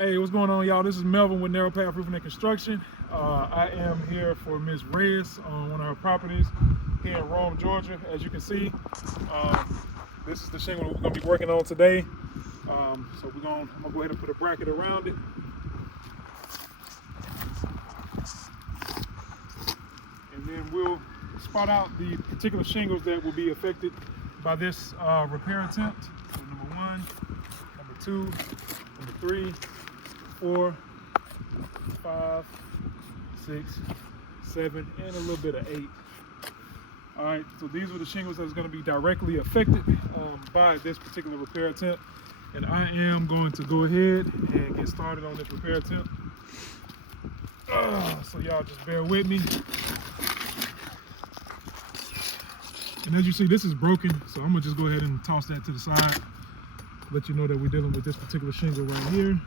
Hey, what's going on, y'all? This is Melvin with Narrow Path Roofing and Construction. I am here for Ms. Reyes on one of her properties here in Rome, Georgia. As you can see, this is the shingle we're going to be working on today. So I'm going to go ahead and put a bracket around it. And then we'll spot out the particular shingles that will be affected by this repair attempt. So number 1, number 2, number 3, 4, 5, 6, 7, and a little bit of 8. All right, so these are the shingles that's going to be directly affected by this particular repair attempt. And I am going to go ahead and get started on this repair attempt. So y'all just bear with me. And as you see, this is broken, so I'm gonna just go ahead and toss that to the side. Let you know that we're dealing with this particular shingle right here.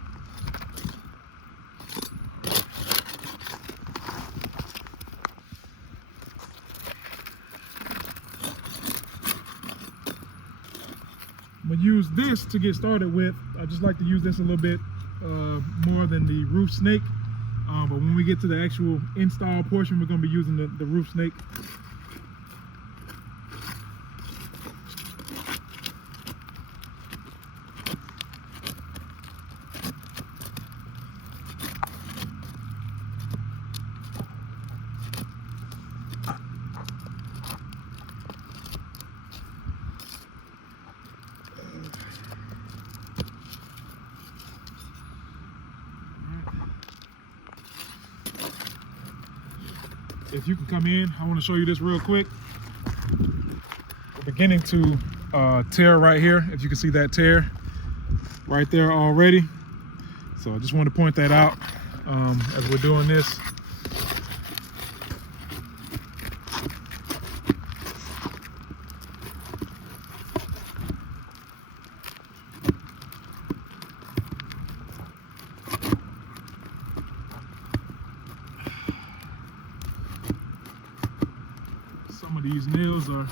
I'm gonna use this to get started with. I just like to use this a little bit more than the roof snake. But when we get to the actual install portion, we're gonna be using the roof snake. If you can come in, I want to show you this real quick. We're beginning to tear right here. If you can see that tear right there already. So I just want to point that out as we're doing this. Some of these nails are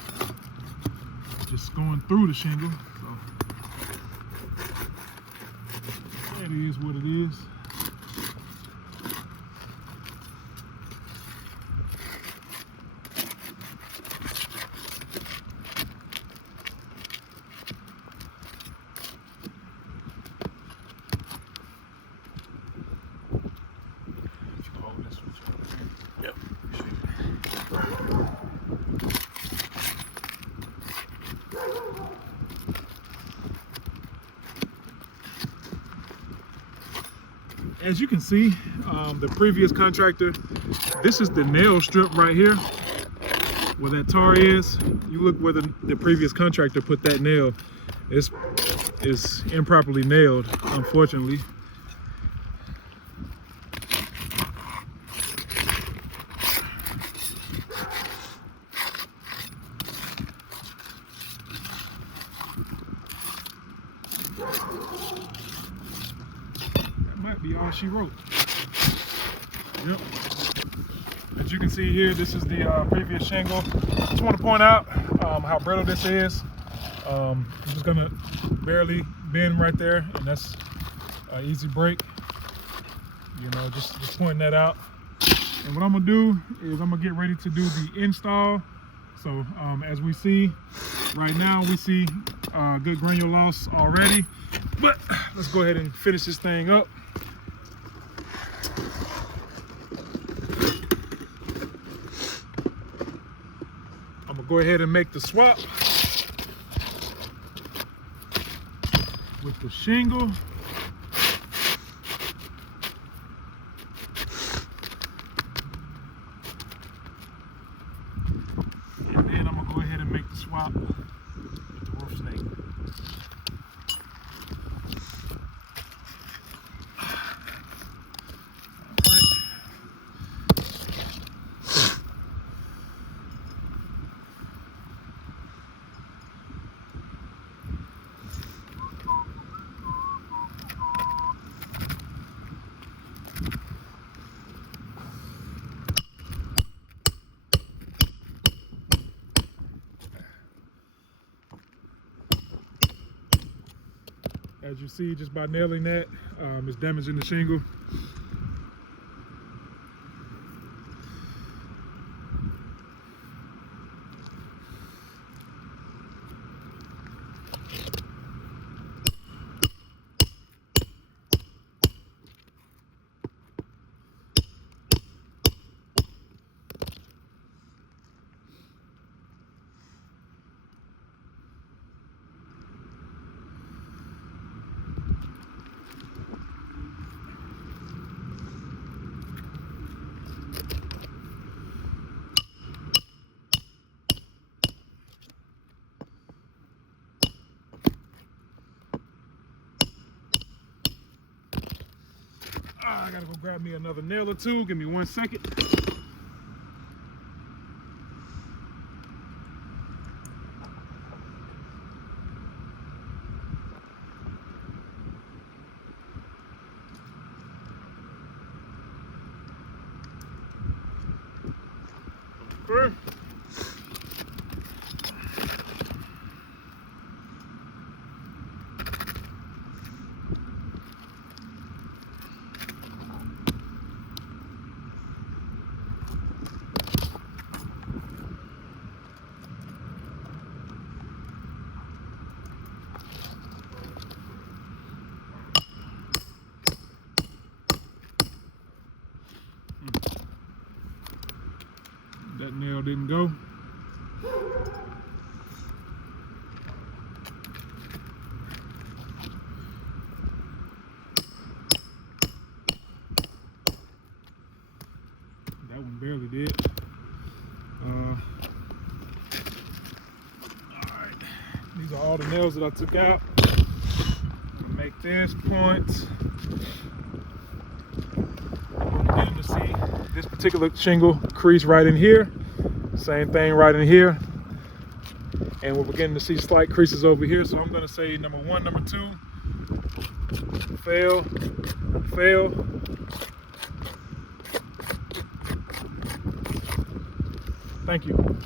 just going through the shingle, so that is what it is. Yep. As you can see, the previous contractor, this is the nail strip right here, where that tar is. You look where the previous contractor put that nail. It's improperly nailed, unfortunately. Might be all she wrote. Yep. As you can see here, this is the previous shingle. Just want to point out how brittle this is. I'm just gonna barely bend right there, and that's an easy break. You know, just pointing that out. And what I'm gonna do is I'm gonna get ready to do the install. So as we see right now, we see good granule loss already. But let's go ahead and finish this thing up. I'm gonna go ahead and make the swap with the shingle. And then I'm gonna go ahead and make the swap with the roof snake. As you see, just by nailing that, it's damaging the shingle. I gotta go grab me another nail or two. Give me 1 second. Okay. That nail didn't go. That one barely did. All right, these are all the nails that I took out. Make this point. We're beginning to see this particular shingle crease right in here. Same thing right in here. And we're beginning to see slight creases over here. So I'm going to say number 1, number 2, fail, fail. Thank you.